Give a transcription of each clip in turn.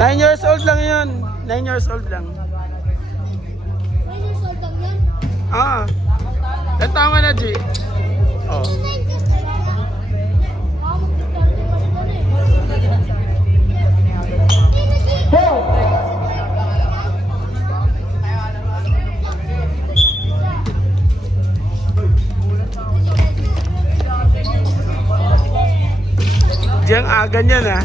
9 years old lang yun. 9 years old lang. 9 years old lang yan? Ah. Ilan taon ka na, G? Oh. Diyan aga niyan ah.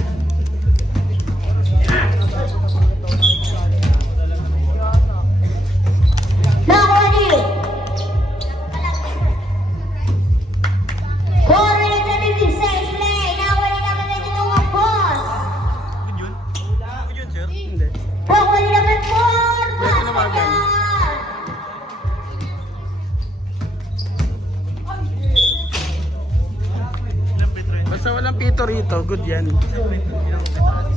Hindi. Basta walang pito rito, good yan.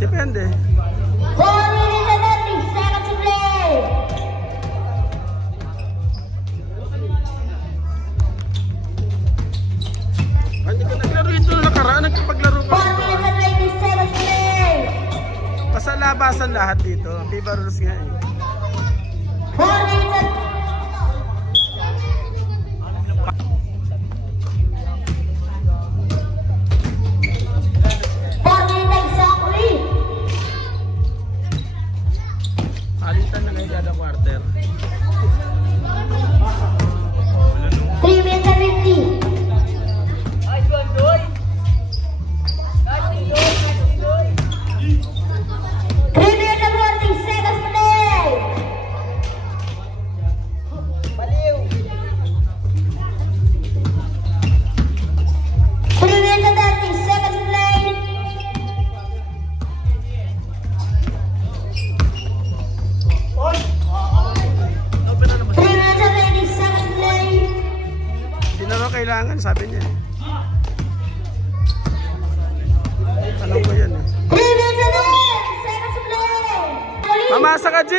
Depende. Hindi ka naglaro ito na nakaraan, nagpapaglaro pa. Basta labasan lahat dito. FIFA rules nga eh. Palitan na kayo kada quarter. 3 minutes and 50. Kailangan, sabi niya. Alam ko yan eh. Mamasa ka, G!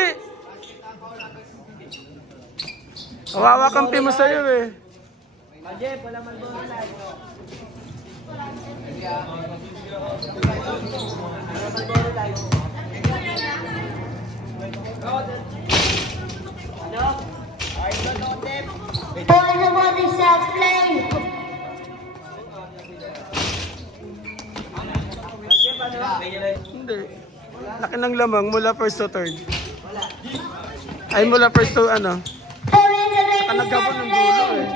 Kawawa kampi mo sa'yo eh. Hindi. Laki ng lamang mula first to third. Ay mula first to ano. Saka nagkabon ng dulo eh.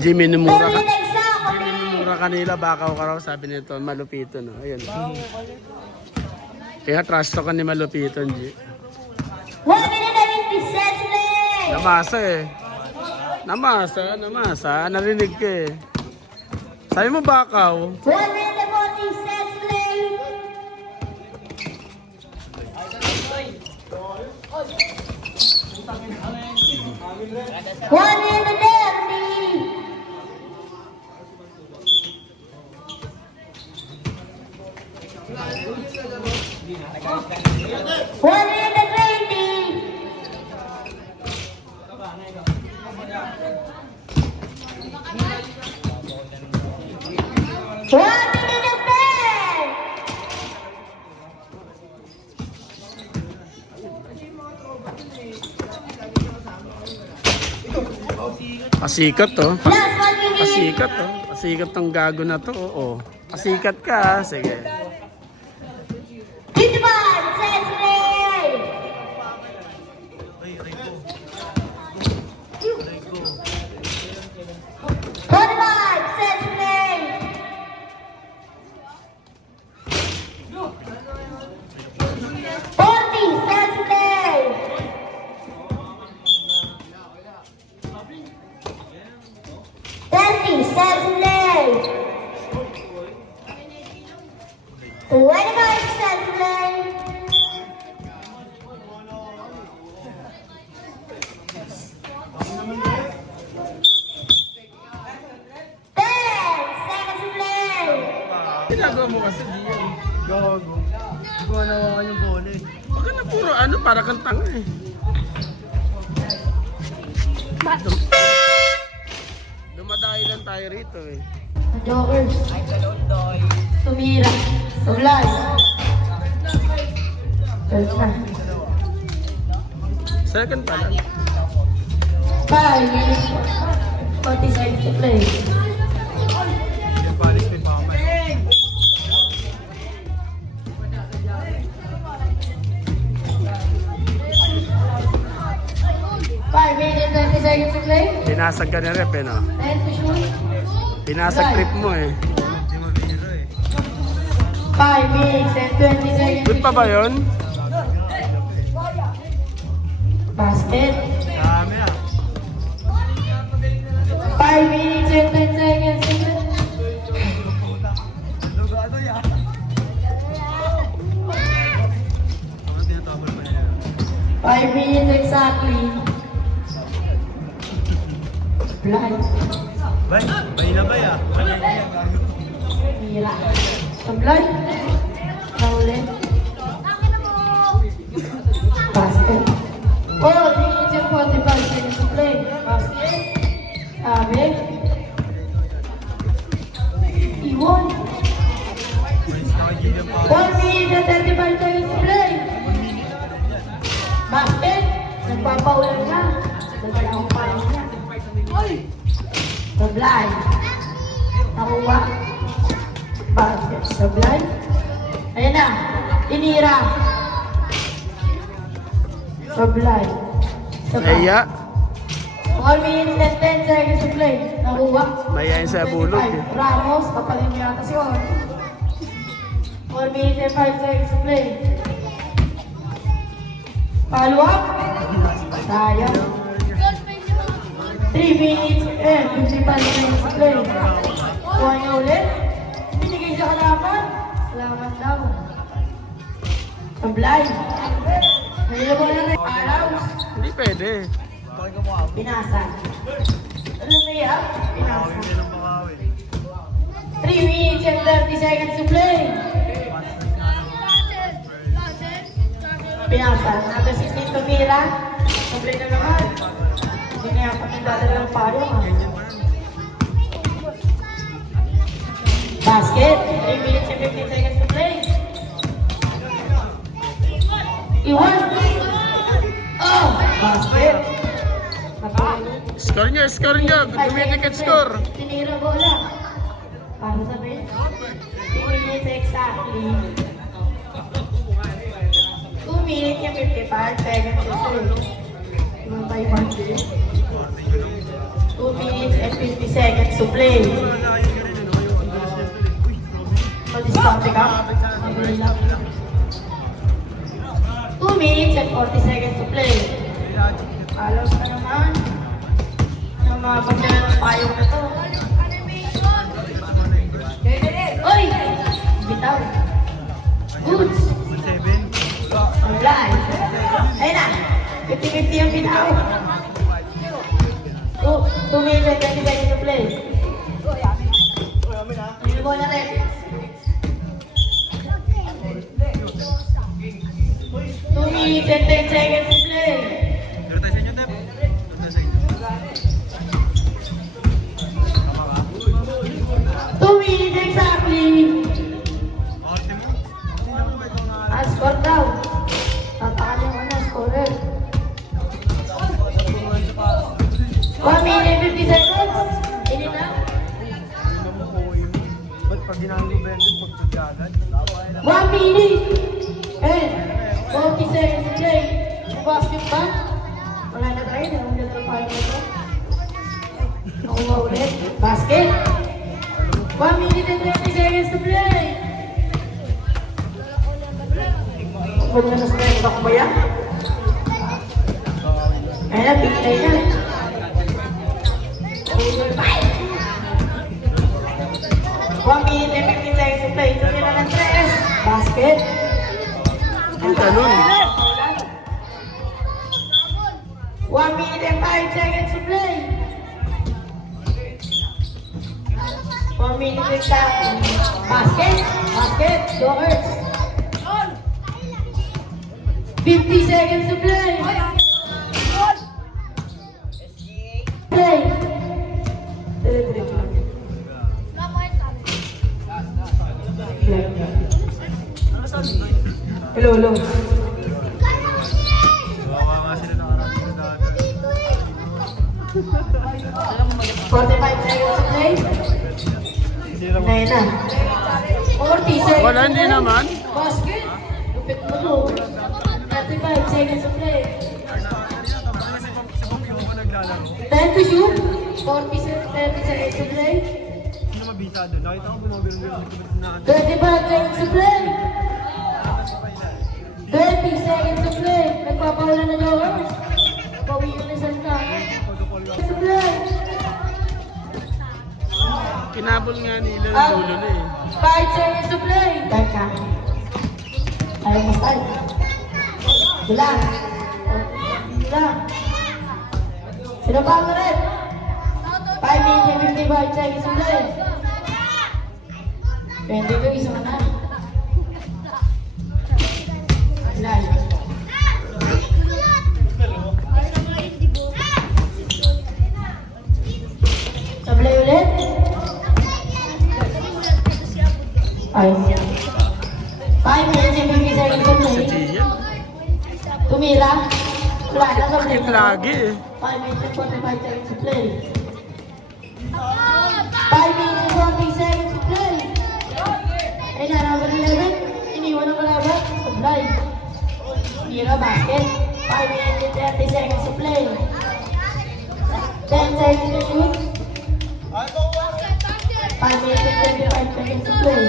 Jimmy Numura ka. Jimmy Numura kanila, bakaw ka raw, sabi nito, malupito no. Ayun. Kaya trust ko ni malupito, G. Namasa eh. Namasa. Narinig ka eh. Sabi mo bakaw. 1 minute and 40 seconds late. One minute and 1 minute and 20. 1 minute and 10. Pasikat to. Last 1 minute. Pasikat to. Pasikat tong gago na to. Oo. Pasikat ka. Sige. 55 seconds late. 45 seconds late. 40 seconds late. 30 seconds late. 25 seconds late. 10 seconds late. ginagawa mo kasi diyan? Gago. Hindi ko nawakan yung bola eh. Huwag ka na puro ano, para kang tanga eh. Dum- Dumadayo lang tayo rito eh. Jokers. Tumira. Sublay. First na. Second pa lang. 5 minutes. 40 seconds to play. Yung palis may pama. 5 minutes, 20 seconds to play. Pinasag ka ni Rep eh no? 10 to shoot. Pinasag trip mo eh. Hindi mabiro eh. 5 minutes and 20 seconds. Good pa ba yun? Basket. Dami ah. 5 minutes and 10 seconds to play. Lugado yan. Ako tinatabal pa niya. 5 minutes exactly. Blind. Bay? Bay na bay ah. Kanya niya gago. Mira. Sablay. Naulit. Basket. Oh, 3 minutes and 45 seconds to play. Basket. Sabi. Iwan. Pwede nakagil yung pama. 1 minute and 35 seconds to play. Basket. Nagpapaulan na. Nagpala akong palang niya. Sablay. Nakuha. Basket. Sablay. Ayan na. Inira. Sablay. Sablay. Naya. 1 minute and 10 seconds to play. Nakuha. Mayayain sa bulog eh. Ramos, kapalit mo yata si On. 1 minute and 5 seconds to play. Follow up. Sayang. 3 minutes and 55 seconds to play. Kuha niya ulit. Binigay sa kalaban. Salamat daw. Sablay. Nilabo na rin. Araw. Hindi pwede. Bakit ka mukha? Binasa. Lumiyak. Binasa. Hindi lang makawi. 3 minutes and 30 seconds to play. Pinasa. Naka 16 tumira. Play na naman. Hindi na yung patindada ng palo. Basket. 3 minutes and 15 seconds to play. Iwan. Oh, basket. Score nyo. Dumidikit score. Tinira bola. Para sa bench. 3 minutes exactly. 2 minutes and 55 seconds to play. Iwan tayo party. 2 minutes and 50 seconds to play. Mag-discount ka? Mabili lang. 2 minutes and 40 seconds to play. Alos na naman. Ang mga pagdala ng payong na to. Oy! Bitaw. Goods. 7. Online. Ayun na. 50-50 yung bitaw. 2 minutes and 20 seconds to play. Ayun mo na rin. 2 minutes and 10 seconds to play. Dito tayo sa inyo, Tep. Dito tayo sa inyo. Tama ba? 2 minutes exactly. Arte mo? Hindi na mo ikaw na Score daw. Tatakan yung scorer. 1 minute 50 seconds. Ini na. Ba't pag ginagawa ba yan, magpagkagan? 1 minute. And 40 seconds to play. Basket ba? Wala na tayo. Nangunggat na tayo nito. Nakuha ulit. Basket. 1 minute and 20 seconds to play. Huwag na na-strike ako ba yan? Ayun na, big play na. Over 5. 1 minute and 15 seconds to play. Ito nila ng 3. Basket. Ang ganun. 1 minute and 5 seconds to play. 1 minute exactly. Basket. Basket, Jokers. 50 seconds to play. Play. Dire-diretso lang. Hello, hello. Kawawa nga sila nakaraan ko dati. 45 seconds to play. Sira mo. Nay na. 40 seconds. Wala, hindi naman. Basket. Lupit mo to. 35 seconds to play. Si Bobby ko naglalaro. 10 to shoot. 30 seconds to play. Sino mabisa doon? Nakita ko bumabiro-biro na 35 seconds to play. 30 seconds to play. Nagpapawala na Jokers. Pawi yung nasal na. To play. Kinabol nga nila ng dulo na eh. 5 seconds to play. Teka. Ayaw mo start. Bilang. Bilang. Sino pa ang red? 5 minutes and 55 seconds to play. 22, isa ka na. Bilang. Sablay ulit. Ay. 5 minutes and 50 seconds to play. Gian. Tumira. Wala na sa play. Bakit lagi eh? 5 minutes and 45 seconds to play. 5 minutes and 40 seconds to play. Ay na, number 11. Iniwan ang kalaban. Supply. Tumira, basket. 5 minutes and 30 seconds to play. 10 seconds to shoot. 5 minutes and 25 seconds to play.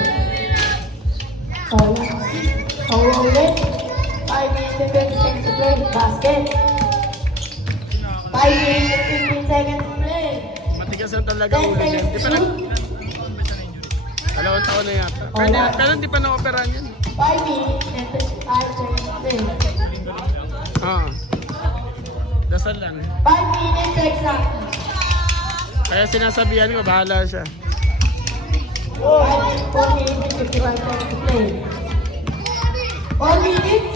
Paula ulit. 5 minutes and 20 seconds to play. Basket. 5 minutes and 15 seconds to play. Matigas na talaga 10 ulo niyan. seconds Di to pa na, shoot. 2 taon na yata. Wala. Pero hindi pa na-operan yan. 5 minutes and 25 seconds to play. Ah. Dasal lang. 5 minutes exact. Kaya sinasabihan ko, bahala siya. 4 minutes and 55 seconds to play. 4 minutes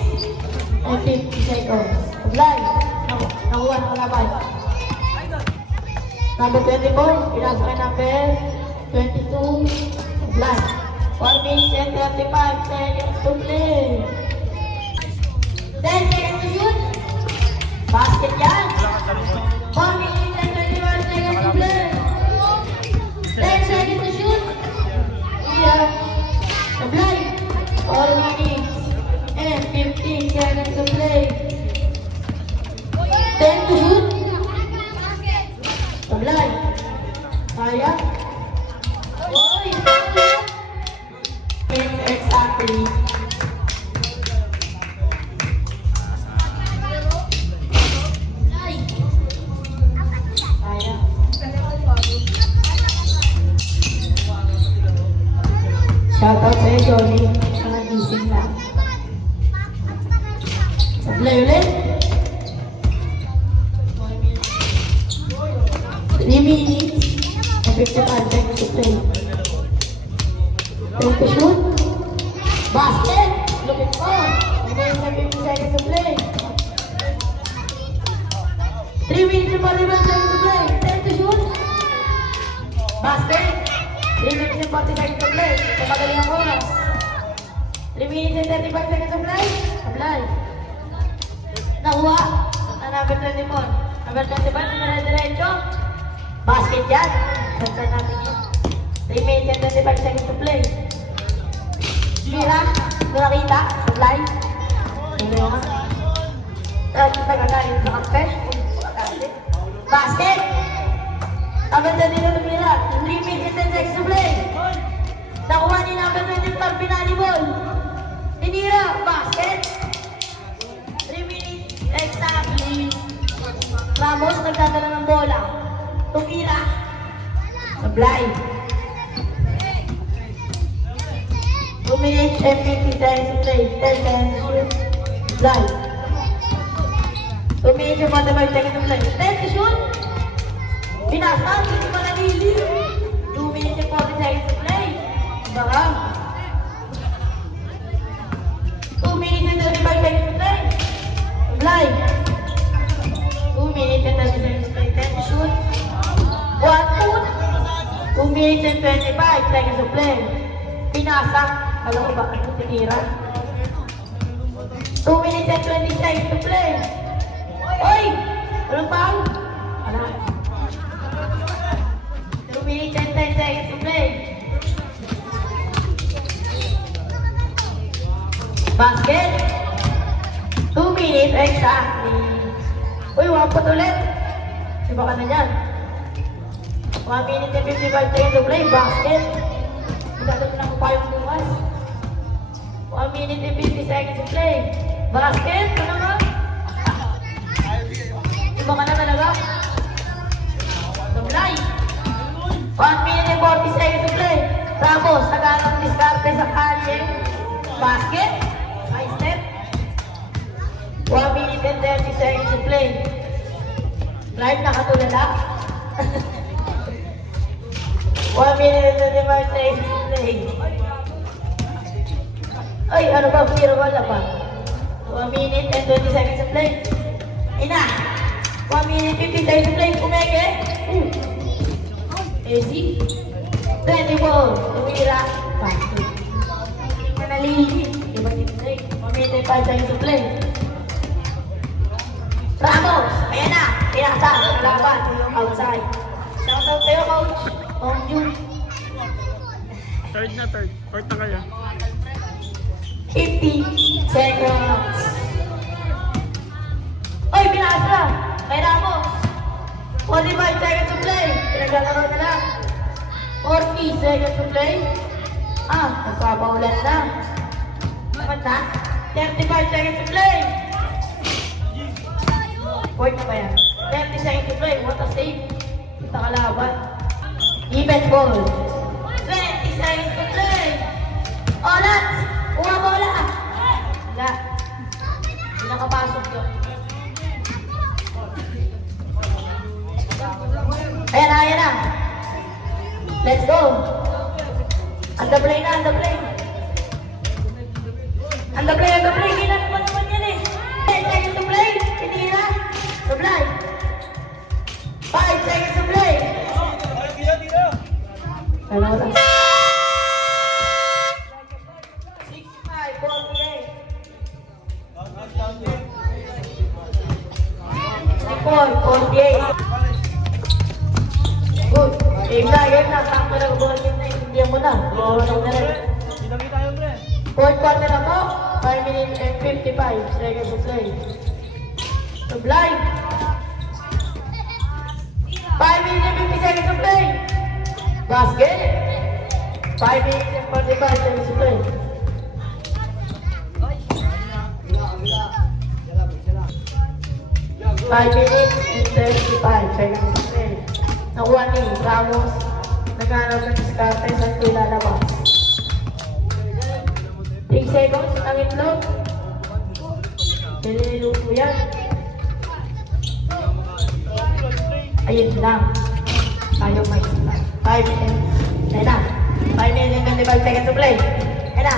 and 50 seconds. Supply. Nakuha ng kalaban. Number 24, pinasa kay number 22. Supply. 4 minutes and 35 seconds to play. 10 seconds to shoot. Basket yan. 4 minutes and 21 seconds to play. 10 seconds to shoot. Yeah. Supply. 4 minutes and 15 seconds to play. 10 to shoot. Supply. Kaya. Oy. Exactly. Kaya. Shoutout sa'yo, Johnny. Mga gising lang. Sablay ulit. 3 minutes and 55 seconds to play. 10 to shoot. Basket! Lupit ko. 3 minutes and 50 seconds to play. 3 minutes and 41 seconds to play. 10 to shoot. Basket! 3 minutes and 40 seconds to play. Sa magaling ang oras. 3 minutes and 35 seconds to play. Apply. Nakuha. Na number 24. Number 25, dire-diretso. Basket yan. Sansan natin yun. 3 minutes and 25 seconds to play. Mira. Ito nakita. Apply. Ano yun? Nagagaling sa kape. Basket. Number 22, Mira. 3 minutes and 10 seconds to play. Nakuha ni number 24, pinalibol. Tinira, basket. 3 minutes exactly. Ramos nagdadala ng bola. Tumira. Supply. 2 minutes and 50 seconds to play. 10 seconds to shoot. Supply. 2 minutes and 45 seconds to play. 10 to shoot. Pinasa, hindi pa nalili. 2 minutes and 40 seconds to play. Baka. Supply. 2 minutes and 30 seconds to play. 10 to shoot. 1 shoot. 2 minutes and 25 seconds to play. Pinasa. Alam ko ba? Ano tinira? 2 minutes and 20 seconds to play. Oy! Walang foul? Wala. 2 minutes and 10 seconds to play. Basket. 2 minutes exactly. Uy, wapot ulit. Diba ka na dyan? 1 minute and 55 seconds to play. Basket. Magdadagin ako pa yung bukas. 1 minute and 50 seconds to play. Basket. Ano nga? Diba ka na talaga? Supply. 1 minute and 40 seconds to play. Tapos, naghanap diskarte sa kalye. Basket. High step. 1 minute and 30 seconds to play. Live nakatulala. 1 minute and 35 seconds to play. Ay, ano ba? Pero wala pa. 1 minute and 20 seconds to play. Ina. 1 minute 50 seconds to play. Kumeke. Easy. 20 ball. Tumira. Basket. Manalili. Diba dito play? 1 minute and 5 seconds to play. Ramos. Ayan na. Pinasa. Laban. Outside. Shout out kayo, coach. Home June. Third na third. Fourth na kayo. 50 seconds. Oy, pinasa. Kay Ramos. 45 seconds to play. Pinaglalaro na lang. 40 seconds to play. Nagpapaulan na. Naman na. 35 seconds to play. Point na ba yan? 30 seconds to play. What a save. Kita kalaban. Event ball. 20 seconds to play. Olat. Uwa bola. Wala. Hindi nakapasok yun. Ayan na, ayan na. Let's go. Anda play na, anda play. Anda play, anda play. Ginan mo naman yan eh. 10 seconds to play. Tinira. Supply. 5 seconds to play. Ano wala? 65, 48. 64, 48. Good. Game na. Sakto na ball game na. Hindi mo na. Bawalong na rin. Fourth quarter na po. 5 minutes and 55 seconds to play. Supply. 5 minutes and 50 seconds to play. Basket. 5 minutes and 45 seconds to play. Five minutes and 35 seconds to play. Nakuha ni Ramos. Naghanap ng diskarte sa ilalabas. 3 seconds ang itlog. Niluluto yan. Ayun lang. Ayaw may isla. 5 minutes. Ayun na. 5 minutes and 25 seconds to play. Ayun na.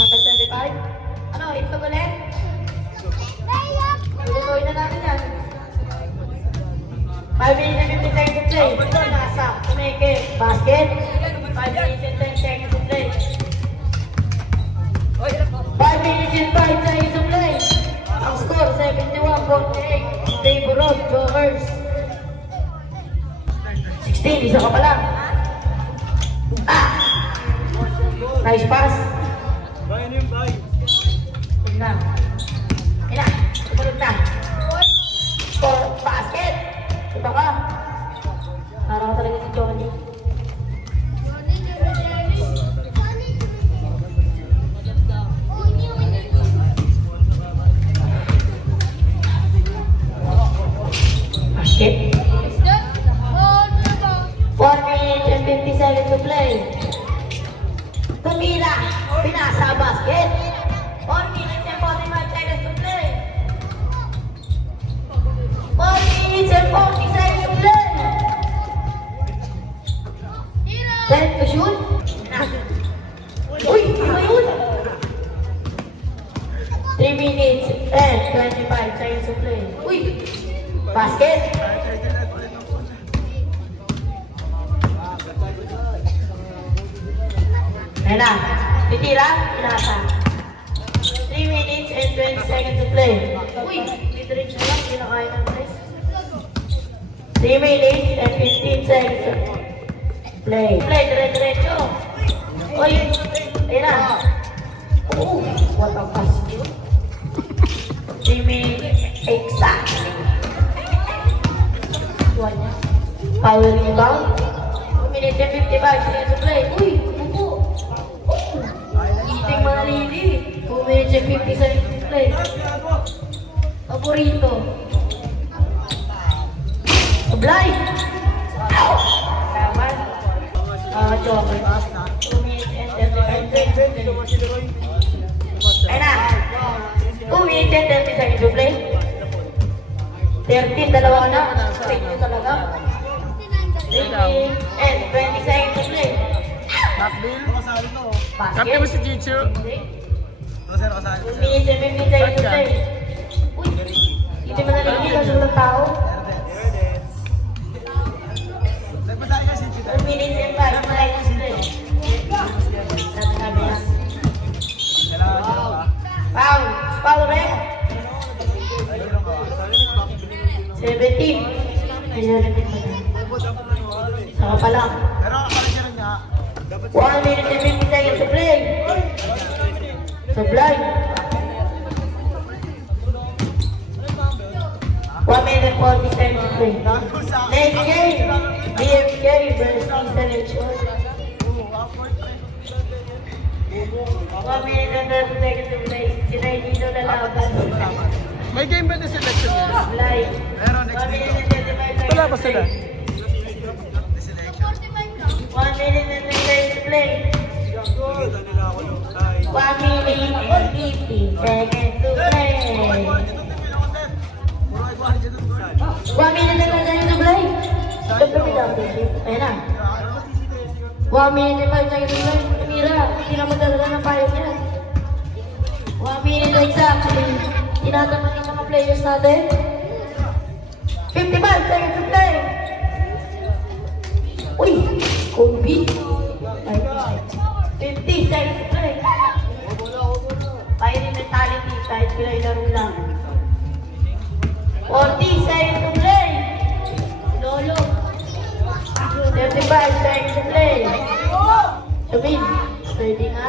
Tapos 25. Ano? Itlog ulit? Lutuin na natin yan. 5 minutes and 50 seconds to play. Nasa. Tumeke. Basket. 5 minutes and 10 seconds to play. 5 minutes and 5 seconds to play. Ang score 71-48. Favor of Jokers. 16, isa ka pa lang. Nice pass. Huwag na. Ina, sumunod na. Score, basket. Ito ka. Parang talaga si Johnny. Basket. 1 minute and 50 seconds to play. Tumira. Pinasa basket. 1 minute and 45 seconds to play. 1 minute and 40 seconds to play. 10 to shoot. Uy, ano yun? 3 minutes and 25 seconds to play. Uy! Basket! Ayan na. Titira, pinasa. 3 minutes and 20 seconds to play. Uy! Mid-range na lang, hindi na kaya ng press. 3 minutes and 15 seconds to play. Play, dire-diretso. Uy! Ayan na. Oh, what a pass yun. 3 minutes exactly. Power rebound. 2 minutes and 55 seconds to play. Uy! Upo! Eating mga lili. 2 minutes and 50 seconds to play. Paborito. Sablay! Laman. Joker. 2 minutes and 35 seconds to play. Ayun na. 2 minutes and 30 seconds to play. 13, dalawa na. Wait nyo talaga. 3 minutes and 20 seconds to play. Backbill. Basket. Kapte mo si Chicho. 2 minutes and 15 seconds to play. Uy! Hindi mo nalilil ang sulang tao. 2 minutes and 5 seconds to play. Sabi na. Foul! Foul rin! 17. Ayun, saka pala. 1 minute and 50 seconds to play. Sablay. 1 minute and 40 seconds to play. Next game, BMK versus Selection. 1 minute and 30 seconds to play. Sinay dito na laban. May game ba na selection niya? Sablay. 1 minute and 35 seconds Wala to pa sila. play. 1 minute and 30 seconds to play. 1 minute and 50 seconds to play. 1 minute and 30 seconds to play. Ayan na. 1 minute and 5 seconds to play. Mira, hindi na magdalaga ng payo niya. 1 minute exactly. Tinataman yung mga players natin. 55 seconds to play. Uy! Kobe. 50 seconds to play. Kaya rin mentality kahit pilay-laro lang. 40 seconds to play. Lolo. 35 seconds to play. Sabihin, pwede nga.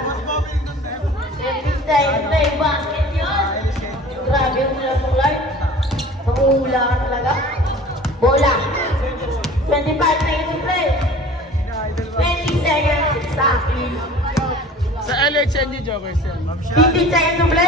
30 seconds to play. Basket yun. Grabe yung nila mong life. Makuhula ka talaga. Bola. 25 seconds to play. 20 seconds exactly. Sa LHNG Jokers yan. 50 seconds to play.